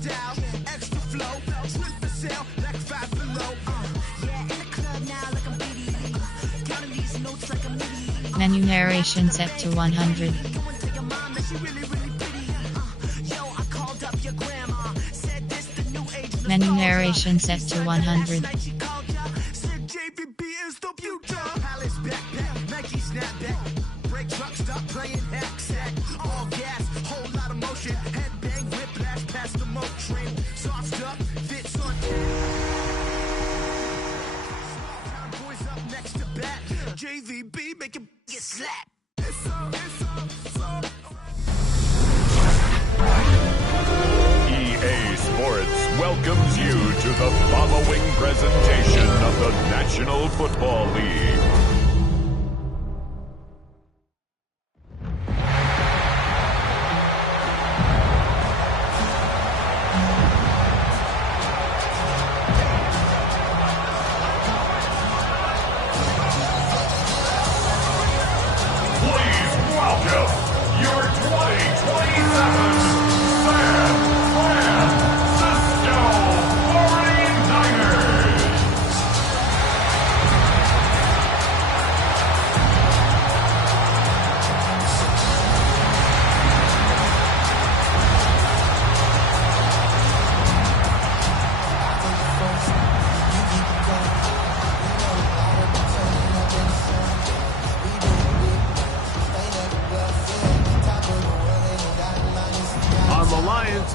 style, extra flow, trip for sale, like 5 below. Yeah, in the club now, like I'm BD. Counting these notes like I'm MIDI. Menu narration set to 100. Menu narration set to 100. JVB make it get slapped. EA Sports welcomes you to the following presentation of the National Football League.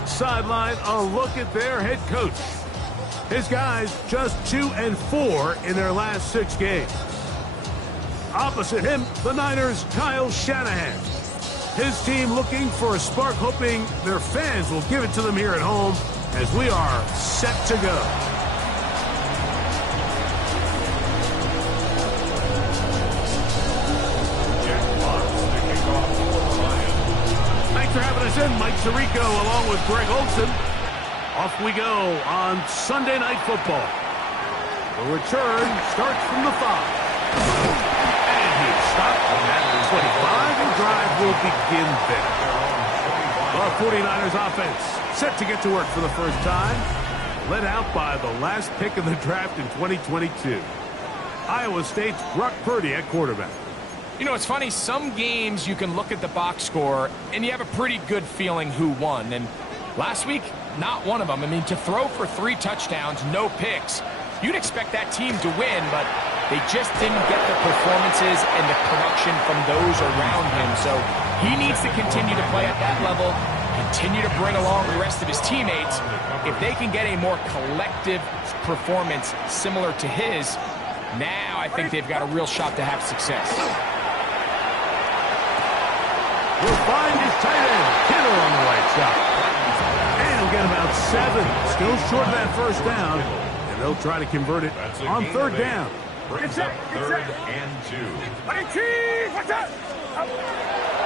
Sideline, a look at their head coach. His guys just 2-4 in their last 6 games. Opposite him, the Niners' Kyle Shanahan. His team looking for a spark, hoping their fans will give it to them here at home as we are set to go. For having us in, Mike Tirico along with Greg Olson. Off we go on Sunday Night Football. The return starts from the 5. And he's stopped at the 25. The drive will begin there. The 49ers offense set to get to work for the first time. Led out by the last pick of the draft in 2022. Iowa State's Brock Purdy at quarterback. You know, it's funny, some games you can look at the box score and you have a pretty good feeling who won. And last week, not one of them. I mean, to throw for 3 touchdowns, no picks, you'd expect that team to win, but they just didn't get the performances and the production from those around him. So he needs to continue to play at that level, continue to bring along the rest of his teammates. If they can get a more collective performance similar to his, now I think they've got a real shot to have success. Will find his tight end, Kittle on the right side. And he'll get about 7. Still short of that first down. And they'll try to convert it on 3rd down. It's up, 3rd and 2.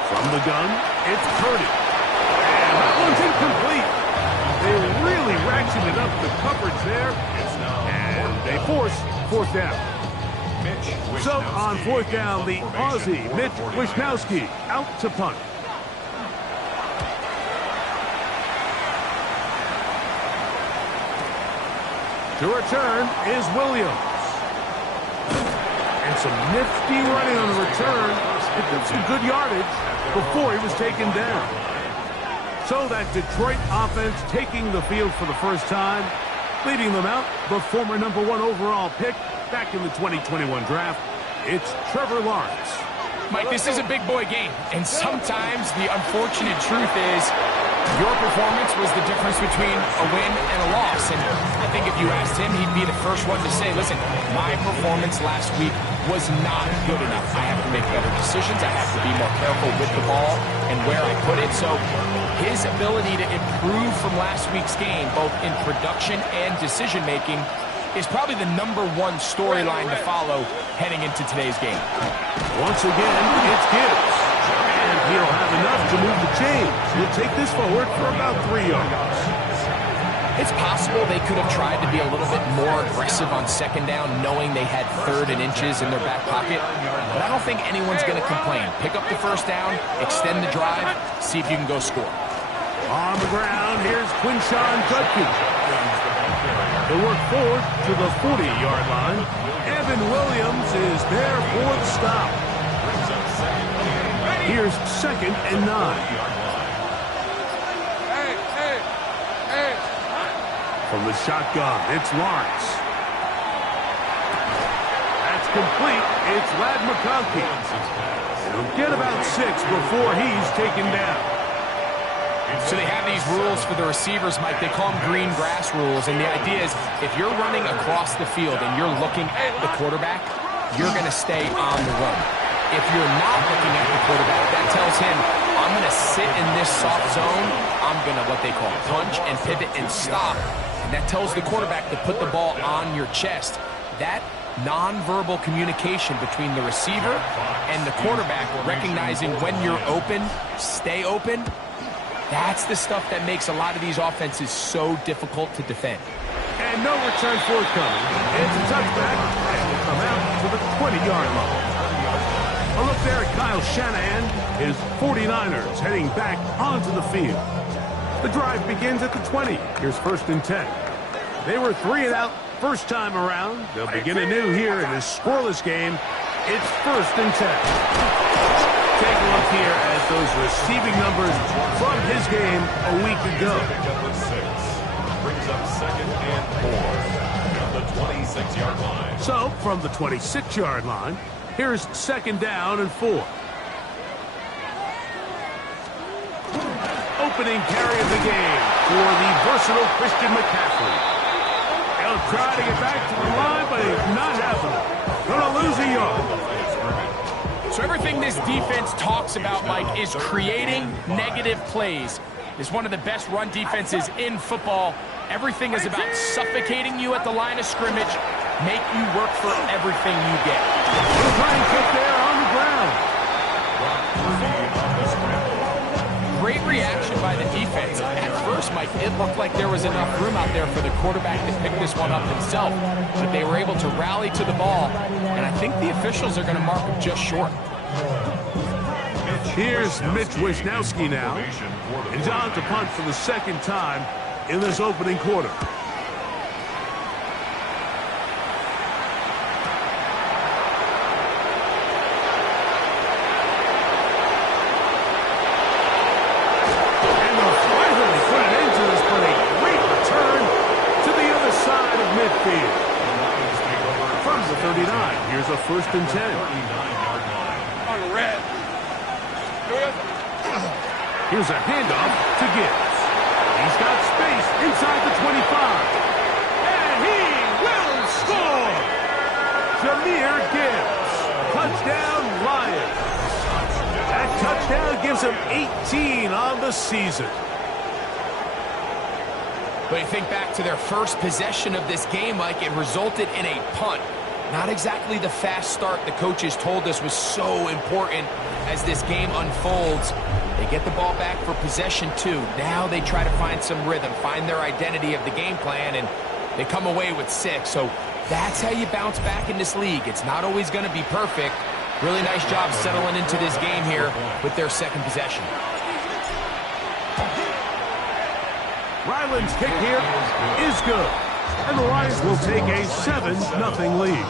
From the gun, it's Purdy. And that one's incomplete. They really ratcheted up the coverage there. And they force 4th down. So on 4th down, the Aussie, Mitch Wishnowsky, out to punt. To return is Williams. And some nifty running on the return. Picked up some good yardage before he was taken down. So that Detroit offense taking the field for the first time. Leading them out, the former #1 overall pick back in the 2021 draft. It's Trevor Lawrence. Mike, this is a big boy game, and sometimes the unfortunate truth is your performance was the difference between a win and a loss. And I think if you asked him, he'd be the first one to say, listen, my performance last week was not good enough. I have to make better decisions. I have to be more careful with the ball and where I put it. So his ability to improve from last week's game, both in production and decision-making, is probably the #1 storyline to follow heading into today's game. Once again, it's Gibbs. And he'll have enough to move the chains. He'll take this forward for about 3 yards. It's possible they could have tried to be a little bit more aggressive on 2nd down, knowing they had 3rd and inches in their back pocket. But I don't think anyone's going to complain. Pick up the 1st down, extend the drive, see if you can go score. On the ground, here's Quinshawn Judkins. They work forward to the 40-yard line. Evan Williams is there for the stop. Here's 2nd and 9. From the shotgun, it's Lawrence. That's complete. It's Ladd McConkey. He'll get about 6 before he's taken down. So they have these rules for the receivers, Mike. They call them green grass rules. And the idea is if you're running across the field and you're looking at the quarterback, you're going to stay on the run. If you're not looking at the quarterback, that tells him, I'm going to sit in this soft zone. I'm going to, what they call, punch and pivot and stop. And that tells the quarterback to put the ball on your chest. That nonverbal communication between the receiver and the quarterback, recognizing when you're open, stay open, that's the stuff that makes a lot of these offenses so difficult to defend. And no return forthcoming. It's a touchback, and will come out to the 20-yard line. A look there at Kyle Shanahan. His 49ers heading back onto the field. The drive begins at the 20. Here's 1st and 10. They were 3 and out first time around. They'll begin anew here in this scoreless game. It's 1st and 10. Take a look here at those receiving numbers from his game a week ago. Brings up 2nd and 4 from the 26-yard line. So, from the 26-yard line, here's 2nd down and 4. Opening carry of the game for the versatile Christian McCaffrey. He'll try to get back to the line, but it's not happening. Gonna lose a yard. So everything this defense talks about, Mike, is creating negative plays. It's one of the best run defenses in football. Everything is about suffocating you at the line of scrimmage, make you work for everything you get. Flying kick there on the ground. Great reaction by the defense. At first, Mike, it looked like there was enough room out there for the quarterback to pick this one up himself, but they were able to rally to the ball, and I think the officials are going to mark him just short. Here's Mitch Wisnowski now, and on to punt for the 2nd time in this opening quarter. And the finally put it into this, but a great return to the other side of midfield. From the 39, here's a 1st and 10. On red. Here's a handoff to Gibbs. He's got space inside the 25. And he will score! Jahmyr Gibbs. Touchdown, Lions. That touchdown gives him 18 on the season. But you think back to their first possession of this game, Mike, it resulted in a punt. Not exactly the fast start the coaches told us was so important as this game unfolds. They get the ball back for possession 2. Now they try to find some rhythm, find their identity of the game plan, and they come away with 6. So that's how you bounce back in this league. It's not always going to be perfect. Really nice job settling into this game here with their 2nd possession. Ryland's kick here is good. And the Lions will take a 7-0 lead.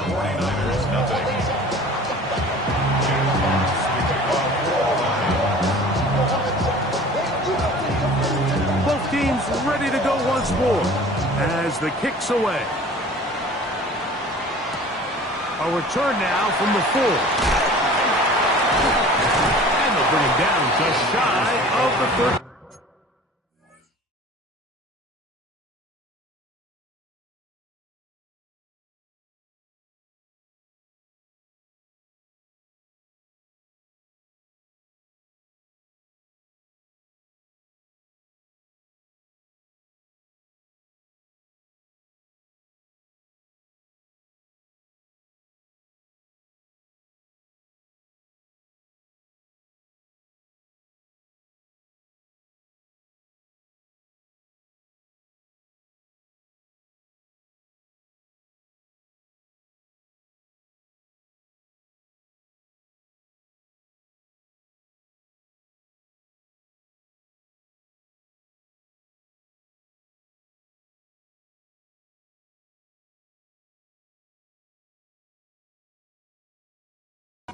Both teams ready to go once more as the kick's away. A return now from the 4. And they'll bring him down just shy of the 13.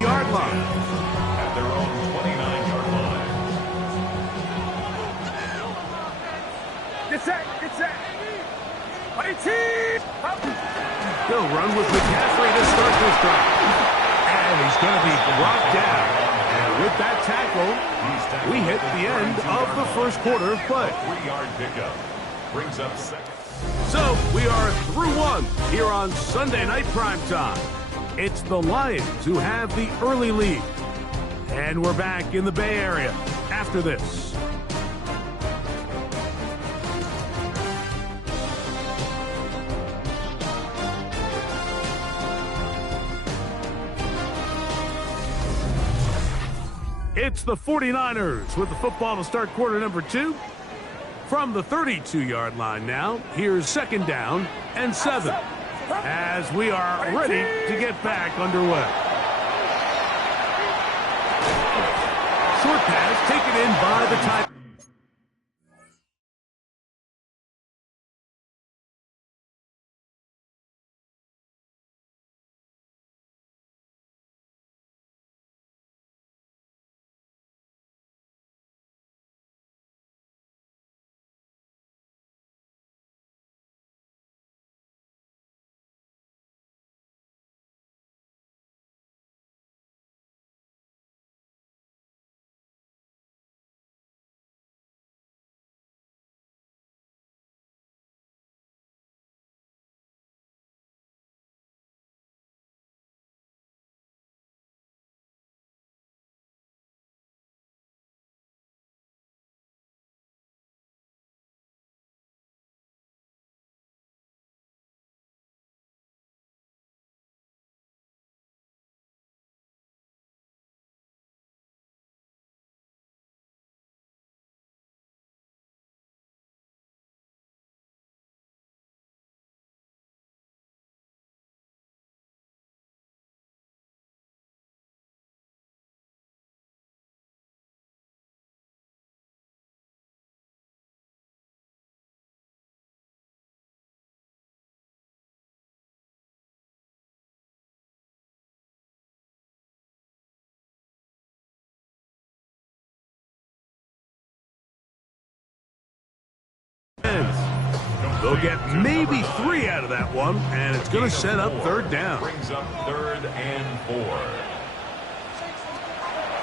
yard line. At their own 29-yard line. Get set. He'll run with McCaffrey to start this drive. And he's going to be brought down. And with that tackle, we hit the end of the first quarter of play. 3-yard pickup. Brings up second. So we are through one here on Sunday Night Primetime. It's the Lions who have the early lead. And we're back in the Bay Area after this. It's the 49ers with the football to start quarter number 2. From the 32-yard line now, here's second down and 7 as we are ready to get back underway. Short pass taken in by the tight. They'll get maybe 3 out of that one, and it's going to set up third down. Brings up 3rd and 4.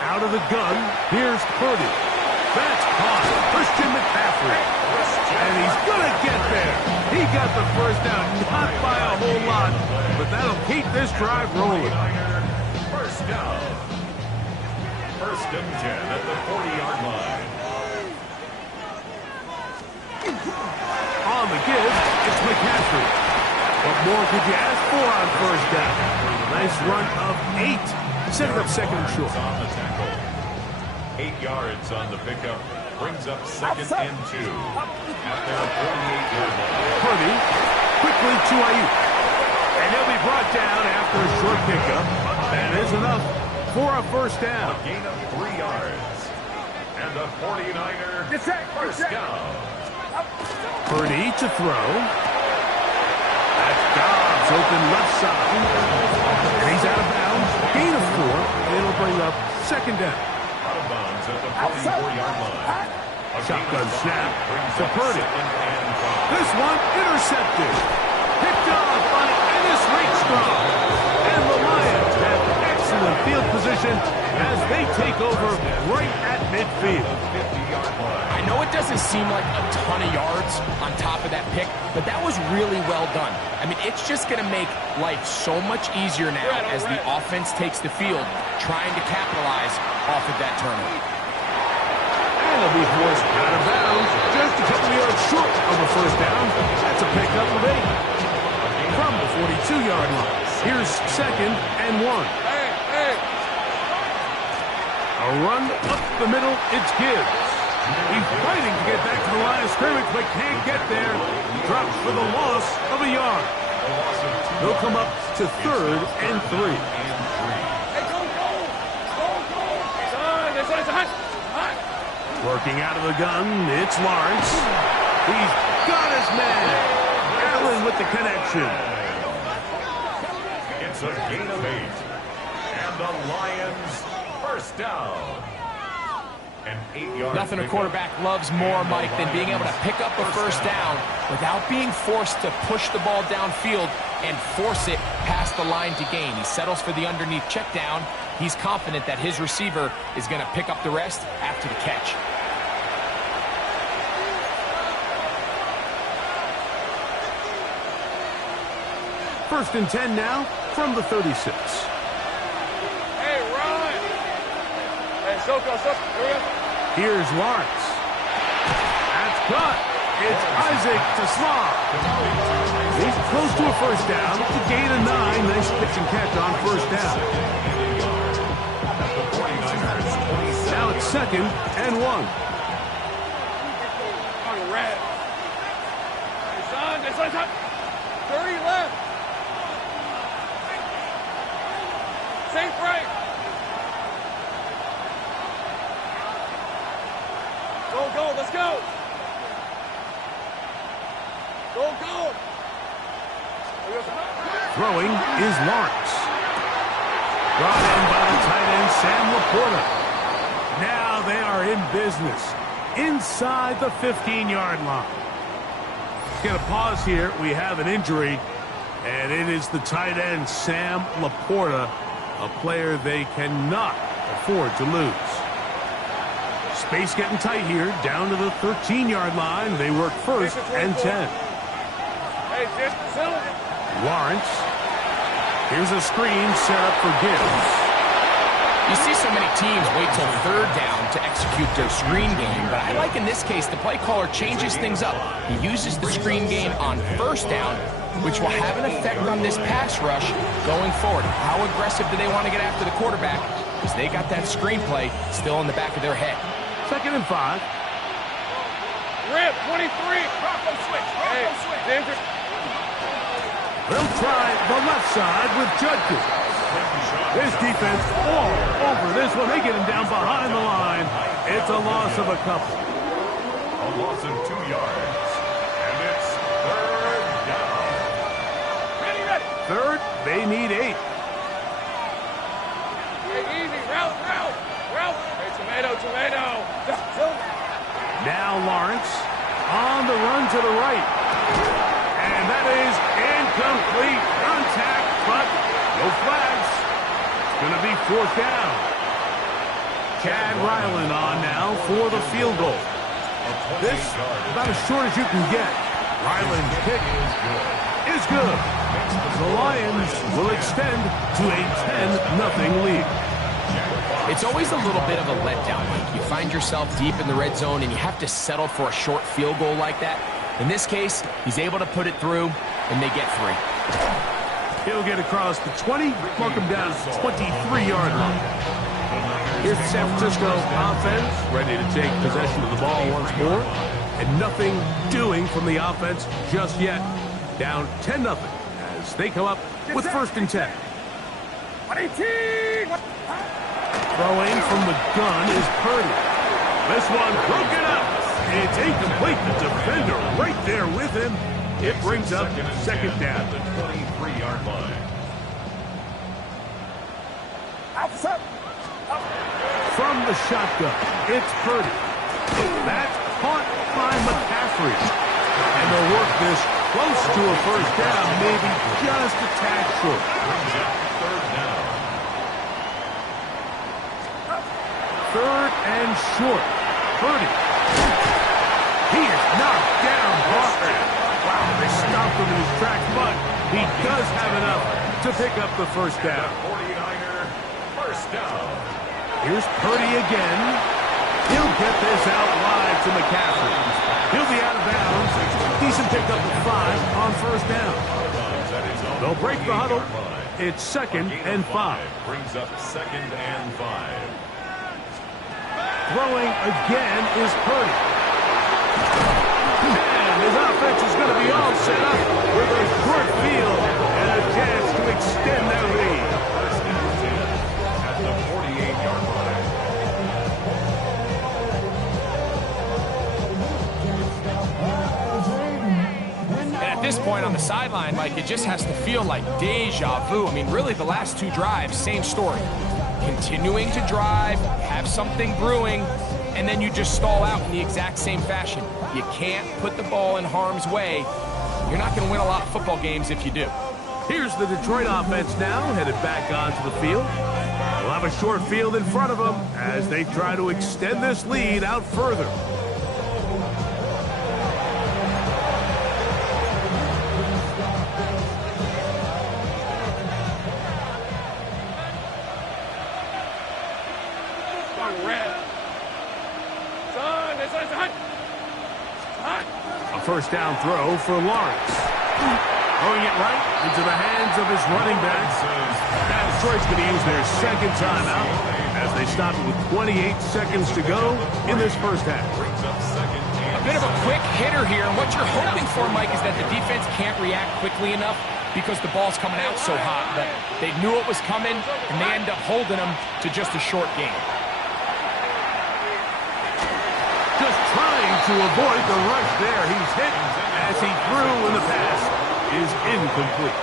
Out of the gun, here's Purdy. That's caught. Christian McCaffrey. And he's going to get there. He got the first down, not by a whole lot, but that'll keep this drive rolling. First down. 1st and 10 at the 40-yard line. On the give, it's McCaffrey. What more could you ask for on first down? Nice run of 8. Setting up second and short. On the tackle. 8 yards on the pickup. Brings up 2nd and 2 at their 48-yard line. Purdy quickly to Ayuk. And he'll be brought down after a short pickup. That is enough for a first down. A gain of 3 yards. And the 49er first down. Purdy to throw. That's Dobbs open left side. And he's out of bounds. Gain of 4. It'll bring up second down. Out of bounds at the 44-yard line. Shotgun snap to Purdy. And 5. This one intercepted. Picked off by Ennis Rakestraw. And the Lions have excellent field position as they take over right at midfield. I know it doesn't seem like a ton of yards on top of that pick, but that was really well done. I mean, it's just going to make life so much easier now as the offense takes the field, trying to capitalize off of that turnover. And he'll be forced out of bounds, just a couple of yards short of a first down. That's a pickup of 8. From the 42-yard line, here's second and 1. A run up the middle, it's Gibbs. He's fighting to get back to the line of scrimmage, but can't get there. Drops for the loss of a yard. They'll come up to 3rd and 3. Working out of the gun, it's Lawrence. He's got his man. Allen with the connection. It's a gain of 8. And And the Lions first down. An 8-yard Nothing a quarterback loves more, Mike, than being able to pick up the first down without being forced to push the ball downfield and force it past the line to gain. He settles for the underneath check down. He's confident that his receiver is going to pick up the rest after the catch. First and 10 now from the 36. Hey, run! Hey, so Here's Lawrence. That's caught. It's Isaac to Slaw. He's close to a first down. It's a gain of 9. Nice pitch and catch on first down. Now it's second and 1. On red. Hey, son, it's on top. 30 left. Safe break. Go, let's go. Go. Throwing is Lawrence. Brought in by the tight end, Sam Laporta. Now they are in business inside the 15-yard line. Going to pause here. We have an injury, and it is the tight end, Sam Laporta, a player they cannot afford to lose. Space getting tight here, down to the 13-yard line. They work first and 10. Hey, just Lawrence. Here's a screen set up for Gibbs. You see so many teams wait till third down to execute their screen game, but I like in this case the play caller changes things up. He uses the screen game on first down, which will have an effect on this pass rush going forward. How aggressive do they want to get after the quarterback? Because they got that screenplay still in the back of their head. Second and 5. Rip, 23. Rocco switch. Danger. They'll try the left side with Judkins. This defense all over this one. They get him down behind the line. It's a loss of a couple. A loss of 2 yards. And it's third down. Ready. Third, they need 8. Hey, easy. Route. Hey, tomato. Now Lawrence on the run to the right. And that is incomplete. Contact, but no flags. It's going to be fourth down. Chad Ryland on now for the field goal. This about as short as you can get. Ryland's kick is good. The Lions will extend to a 10-0 lead. It's always a little bit of a letdown, Mike. You find yourself deep in the red zone and you have to settle for a short field goal like that. In this case, he's able to put it through, and they get 3. He'll get across the 20, mark him down to the 23-yard line. Here's the San Francisco offense, ready to take possession of the ball once more. And nothing doing from the offense just yet. Down 10-0 as they come up with first and 10. 18. Throwing from the gun is Purdy. This one broken up. It's incomplete. The defender right there with him. It brings up second down. The 23-yard line. From the shotgun, it's Purdy. That's caught by McCaffrey. And they'll work this close to a first down, maybe just a tad short. Third down. Third and short. Purdy. He is knocked down hard. Wow, they stopped him in his tracks, but he does have enough to pick up the first down. 49er, first down. Here's Purdy again. He'll get this out wide to McCaffrey. He'll be out of bounds. Decent pickup of 5 on first down. They'll break the huddle. It's second and 5. Brings up second and 5. Throwing again is Purdy. And his offense is going to be all set up with a short field and a chance to extend their lead. At the 48-yard line. And at this point on the sideline, Mike, it just has to feel like deja vu. I mean, really, the last two drives, same story. Continuing to drive, have something brewing, and then you just stall out in the exact same fashion. You can't put the ball in harm's way. You're not going to win a lot of football games if you do. Here's the Detroit offense now, headed back onto the field. They'll have a short field in front of them as they try to extend this lead out further. A first down throw for Lawrence. Throwing it right into the hands of his running backs. Now Detroit's going to use their second timeout as they stop it with 28 seconds to go in this first half. A bit of a quick hitter here, and what you're hoping for, Mike, is that the defense can't react quickly enough because the ball's coming out so hot. But they knew it was coming, and they end up holding them to just a short game. Just trying to avoid the rush there. He's hit as he threw, and the pass is incomplete.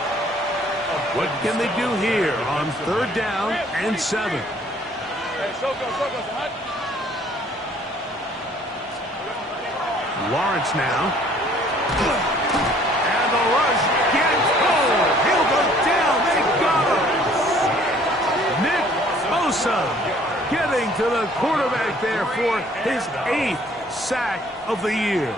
What can they do here on third down and 7? Lawrence now. And the rush gets home. He'll go down. They got him. Nick Bosa getting to the quarterback there for his 8th sack of the year.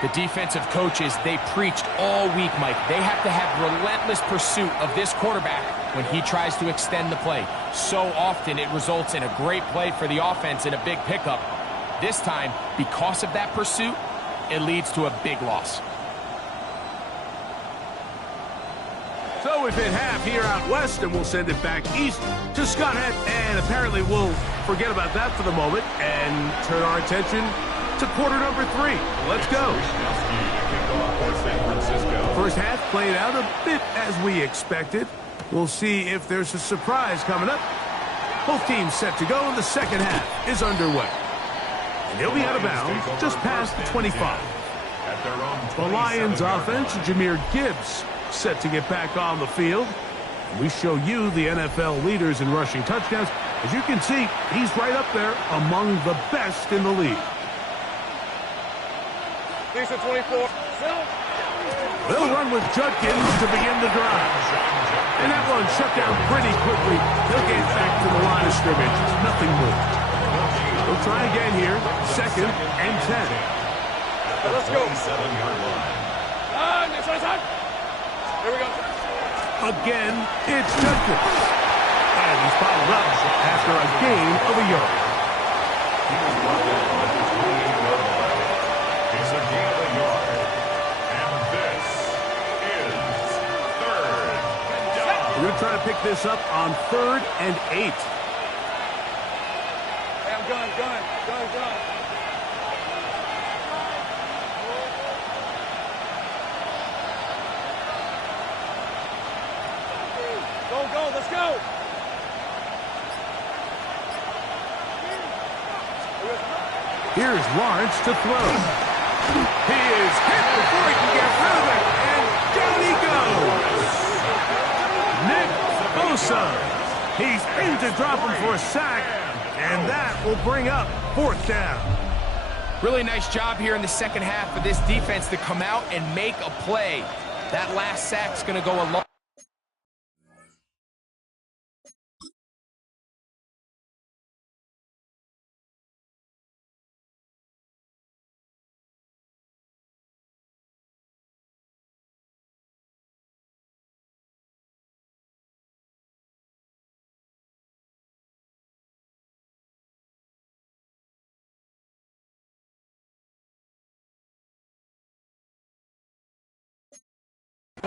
The defensive coaches, they preached all week, Mike. They have to have relentless pursuit of this quarterback when he tries to extend the play. So often it results in a great play for the offense and a big pickup. This time, because of that pursuit, it leads to a big loss. So we've hit half here out west, and we'll send it back east to Scott Head. And apparently we'll forget about that for the moment and turn our attention to quarter number 3. Let's go. First half played out a bit as we expected. We'll see if there's a surprise coming up. Both teams set to go, and the second half is underway. And he'll be out of bounds just past the 25. The Lions offense, Jahmyr Gibbs, set to get back on the field. And we show you the NFL leaders in rushing touchdowns. As you can see, he's right up there among the best in the league. Decent 24. They'll run with Judkins to begin the drive. And that one shut down pretty quickly. He'll get back to the line of scrimmage. Nothing more. They'll try again here. 2nd and 10. Let's go. Here we go. Again, it's Judkins. And he's followed up after a gain of a yard. He was brought down at the 28-yard line. It's a gain of a yard. And this is 3rd down. We're going to try to pick this up on 3rd and 8. Hey, I'm gun. Go, let's go. Here's Lawrence to throw. He is hit before he can get rid of it, and down he goes. Nick Bosa. He's in to drop him for a sack, and that will bring up 4th down. Really nice job here in the second half for this defense to come out and make a play. That last sack's going to go a long.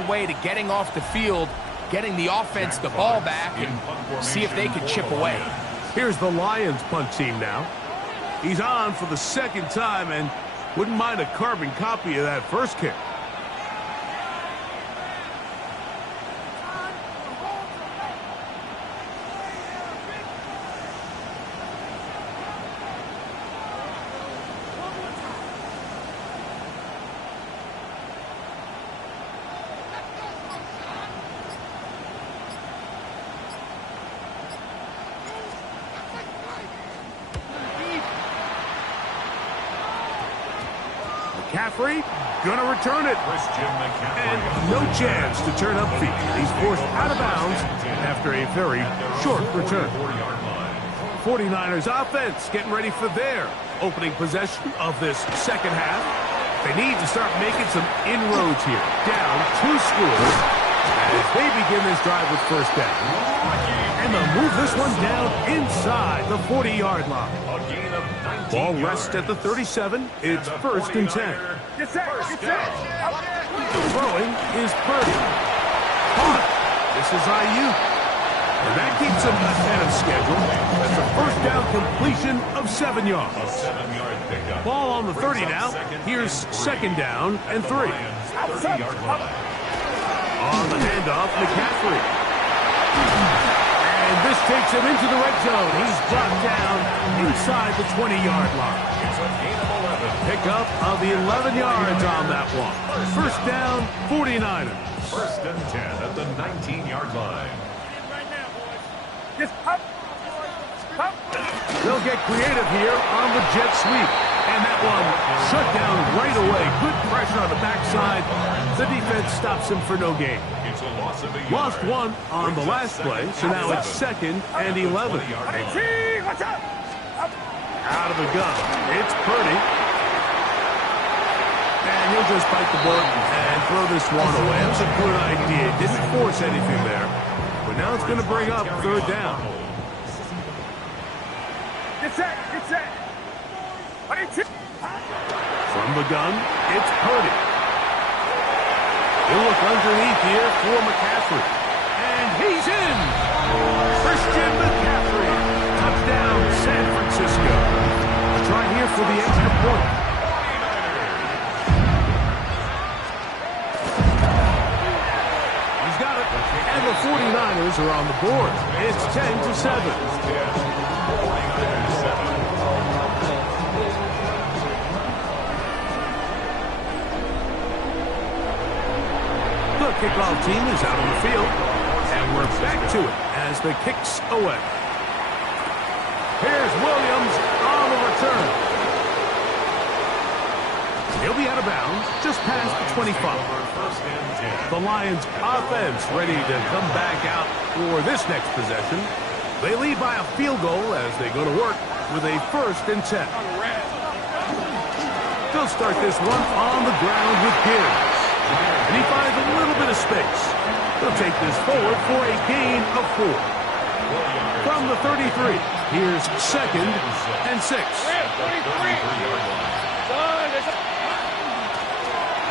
Way to getting off the field, getting the offense the ball back, and see if they can chip away. Here's the Lions punt team now. He's on for the 2nd time and wouldn't mind a carbon copy of that first kick. McCaffrey gonna return it. And no chance to turn upfield. He's forced out of bounds after a very short return. 49ers offense getting ready for their opening possession of this second half. They need to start making some inroads here. Down 2 scores as they begin this drive with first down. And they'll move this one down inside the 40-yard line. Ball rests at the 37. It's first and 10. Throwing is Purdy. Caught. This is Ayuk. And that keeps him ahead of schedule. That's a first down completion of 7 yards. Ball on the 30 now. Here's second down and 3. On the handoff, McCaffrey. And this takes him into the red zone. He's brought down inside the 20-yard line. Pickup of the 11 yards on that one. First down, 49ers. First and 10 at the 19-yard line. They'll get creative here on the jet sweep. And that one shut down right away. Good pressure on the backside. The defense stops him for no gain. Lost one on the last play, so now it's second and 11. Out of the gun. It's Purdy. And he'll just bite the bullet and throw this one away. That's a good idea. Didn't force anything there. But now it's going to bring up third down. Get set. From the gun, it's Purdy. He'll look underneath here for McCaffrey. And he's in! Christian McCaffrey. Touchdown, San Francisco. A try here for the extra point. He's got it. And the 49ers are on the board. It's 10-7. The kickoff team is out on the field, and we're back to it as the kick's away. Here's Williams on the return. He'll be out of bounds just past the 25. The Lions offense ready to come back out for this next possession. They lead by a field goal as they go to work with a first and 10. They'll start this one on the ground with Gibbs. And he finds a little bit of space. They'll take this forward for a gain of 4. From the 33, here's second and 6.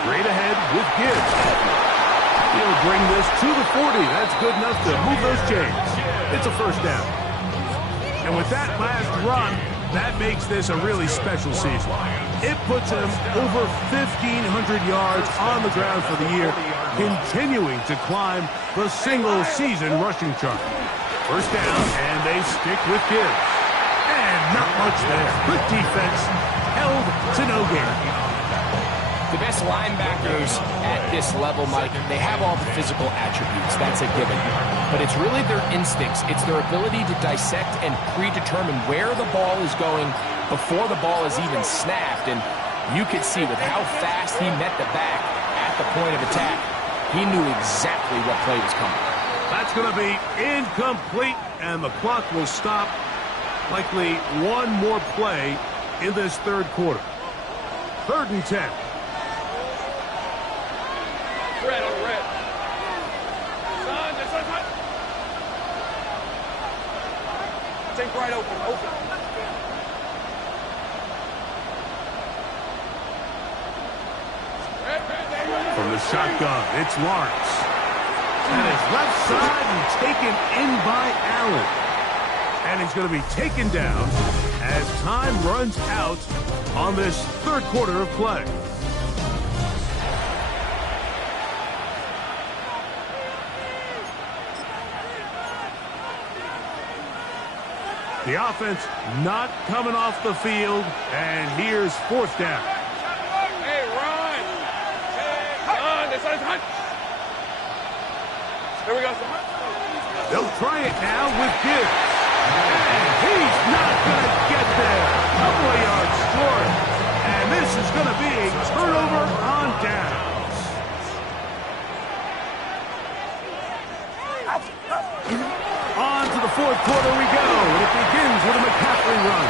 Straight ahead with Gibbs. He'll bring this to the 40. That's good enough to move those chains. It's a first down. And with that last run, that makes this a really special season. It puts him over 1,500 yards on the ground for the year, continuing to climb the single-season rushing chart. First down, and they stick with Gibbs. And not much there. Good defense, held to no gain. The best linebackers at this level, Mike, they have all the physical attributes. That's a given. But it's really their instincts. It's their ability to dissect and predetermine where the ball is going before the ball is even snapped. And you could see with how fast he met the back at the point of attack, he knew exactly what play was coming. That's going to be incomplete, and the clock will stop. Likely one more play in this third quarter. Third and 10. Red on red. Take right open. From the shotgun, it's Lawrence. And it's left side and taken in by Allen. And he's going to be taken down as time runs out on this third quarter of play. The offense not coming off the field, and here's fourth down. Hey, run! Run! Here we go. They'll try it now with Gibbs. And he's not going to get there. Couple of yards short. And this is going to be a turnover on downs. On to the fourth quarter we go. And it begins with a McCaffrey run.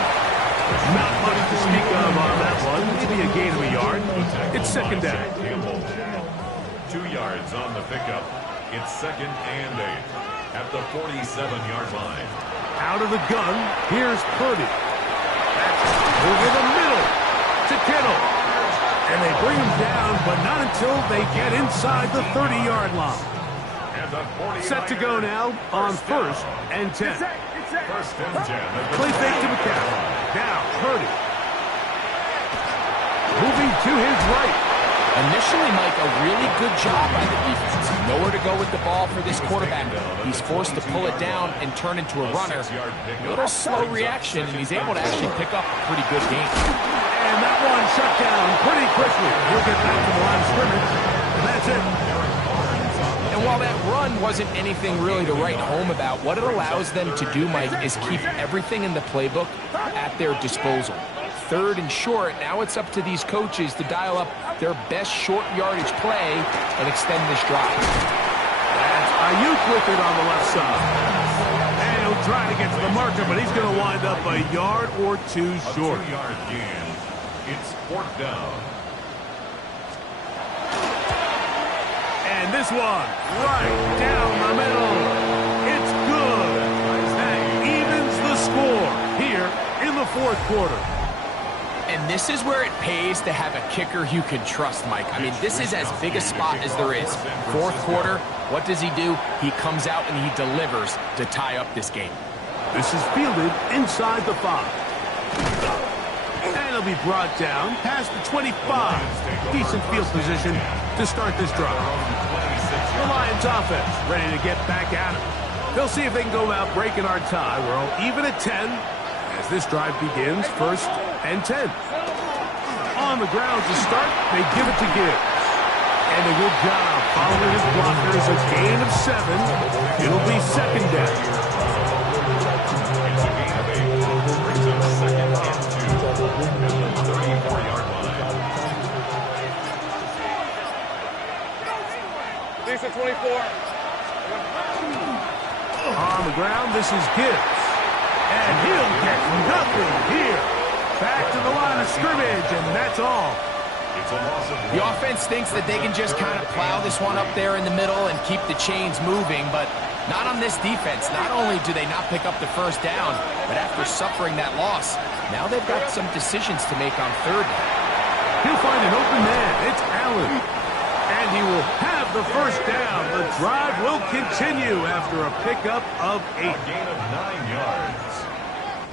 Not much to speak of on that one. Maybe a gain of a yard. It's second down. 2 yards on the pickup. It's 2nd and 8 at the 47-yard line. Out of the gun, here's Purdy. That's over the middle to Kittle. And they bring him down, but not until they get inside the 30-yard line. And the 49ers Set to go now on 1st and 10. 1st and 10. Play fake to McCaffrey. Now Purdy. Moving to his right. Initially, Mike, a really good job by the defense. Nowhere to go with the ball for this quarterback. He's forced to pull it down and turn into a runner. A little slow reaction, and he's able to actually pick up a pretty good game. And that one shut down pretty quickly. He'll get back to the line of scrimmage, and that's it. And while that run wasn't anything really to write home about, what it allows them to do, Mike, is keep everything in the playbook at their disposal. 3rd and short, now it's up to these coaches to dial up their best short yardage play and extend this drive. That's Ayuk with it on the left side. And he'll try to get to the marker, but he's going to wind up a yard or 2 short. A 2-yard gain. It's 4th down. And this one, right down the middle. It's good. That evens the score here in the 4th quarter. And this is where it pays to have a kicker you can trust, Mike. I mean, this is as big a spot as there is. 4th quarter, what does he do? He comes out and he delivers to tie up this game. This is fielded inside the 5. And it'll be brought down past the 25. Decent field position to start this drive. The Lions offense ready to get back at it. They'll see if they can go out breaking our tie. We're all even at 10 as this drive begins. 1st and 10. On the ground to start, they give it to Gibbs. And a good job following his blockers. A gain of 7. It'll be 2nd down. It's a gain of 8. Brings up 2nd and 2 at the 34-yard line. Lisa 24. On the ground, this is Gibbs. And he'll get nothing here. Back to the line of scrimmage, and that's all. It's a loss of 1. The offense thinks that they can just kind of plow this one up there in the middle and keep the chains moving, but not on this defense. Not only do they not pick up the 1st down, but after suffering that loss, now they've got some decisions to make on 3rd down. He'll find an open man. It's Allen. And he will have the 1st down. The drive will continue after a pickup of 8. A gain of 9 yards.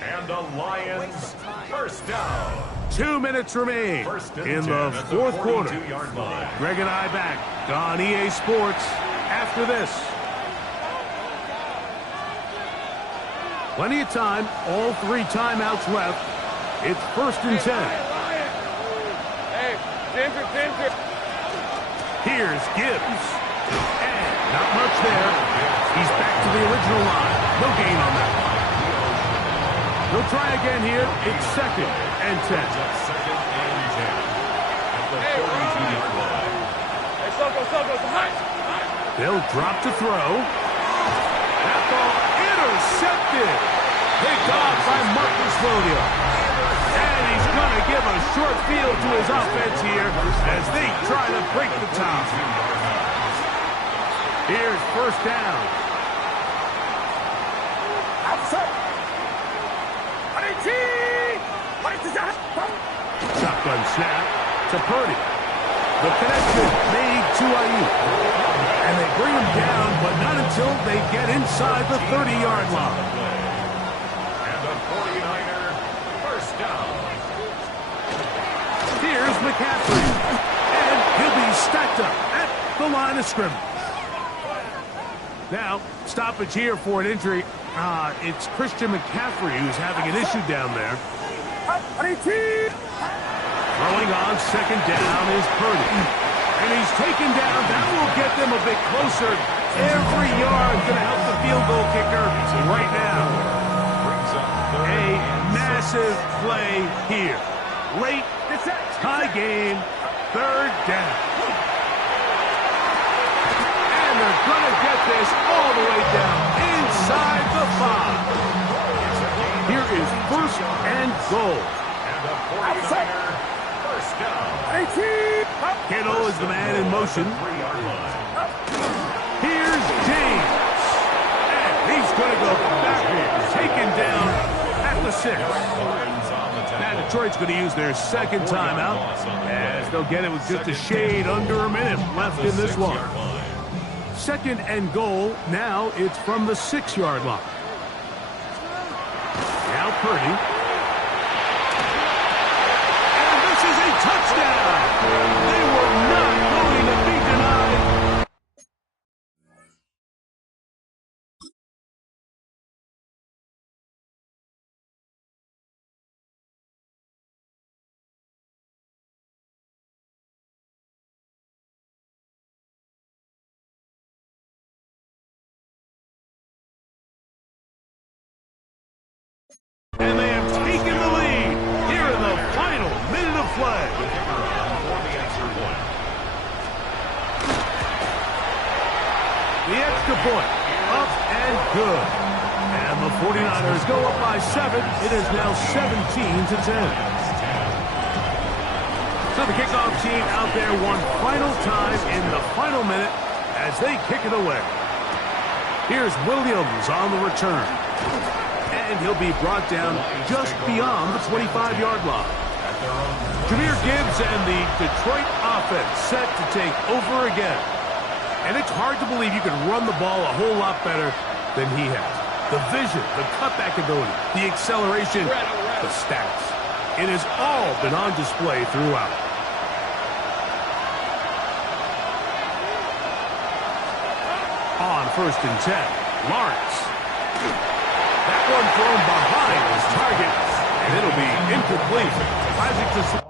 And the Lions 1st down. 2 minutes remain 1st and in 10 the at 4th quarter. 42-yard line. Greg and I back on EA Sports after this. Plenty of time. All 3 timeouts left. It's 1st and 10. Hey, Ginger. Here's Gibbs. And not much there. He's back to the original line. No gain on that one. They'll try again here. It's 2nd and 10. It's up 2nd and 10 at the 42-yard line. Hey, Soko, behind. They'll drop to throw. That ball intercepted. Picked off by Marcus Williams. And he's going to give a short field to his offense here as they try to break the tie. Here's 1st down. Shotgun snap to Purdy. The connection made to Ayuk. And they bring him down, but not until they get inside the 30-yard line. And the 49er 1st down. Here's McCaffrey. And he'll be stacked up at the line of scrimmage. Now, stoppage here for an injury. It's Christian McCaffrey who's having an issue down there. Throwing on 2nd down is Purdy. And he's taken down. That will get them a bit closer. Every yard going to help the field goal kicker right now. Brings up 3rd A and 6. massive play here. late, tie game, third down. And they're going to get this all the way down inside the 5. Here is first and goal. And the 49er, first down. Kittle is the man in motion. 3-yard line. Here's James. And he's going to go backwards, taken down at the 6. Now Detroit's going to use their second timeout, as they'll get it with just a shade under a minute left in this one. Second and goal. Now it's from the 6-yard line. Now Purdy. And this is a touchdown. They were not going to be denied. And they have taken the lead here in the final minute of play. The extra point, up and good. And the 49ers go up by 7. It is now 17-10. So the kickoff team out there one final time in the final minute as they kick it away. Here's Williams on the return. And he'll be brought down just beyond the 25-yard line. Jahmyr Gibbs and the Detroit offense set to take over again. And it's hard to believe you can run the ball a whole lot better than he has. The vision, the cutback ability, the acceleration, the stats. It has all been on display throughout. On first and 10, Lawrence. That one thrown behind his target, and it'll be incomplete. Rising to...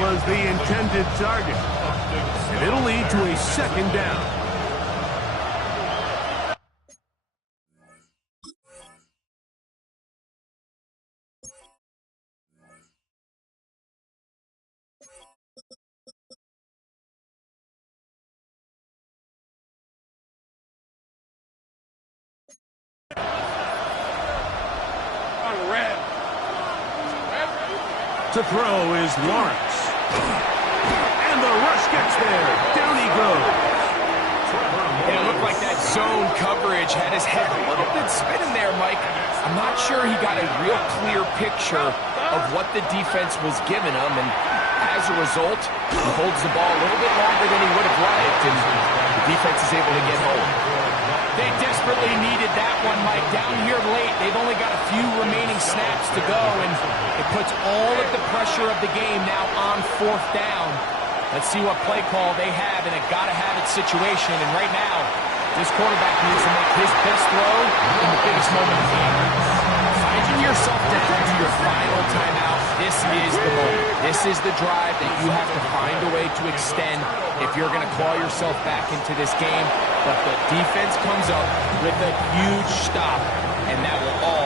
was the intended target, and it'll lead to a second down. To throw is Lawrence. And the rush gets there. Down he goes. And it looked like that zone coverage had his head a little bit spinning there, Mike. I'm not sure he got a real clear picture of what the defense was giving him, and as a result, he holds the ball a little bit longer than he would have liked, and the defense is able to get home. They desperately needed that one, Mike. Down here late, they've only got a few remaining snaps to go, and it puts all of the pressure of the game now on fourth down. Let's see what play call they have in a gotta-have-it situation, and right now, this quarterback needs to make his best throw in the biggest moment of the game. Finding yourself down to your final timeout, this is the moment. This is the drive that you have to find a way to extend if you're going to claw yourself back into this game. But the defense comes up with a huge stop, and that will all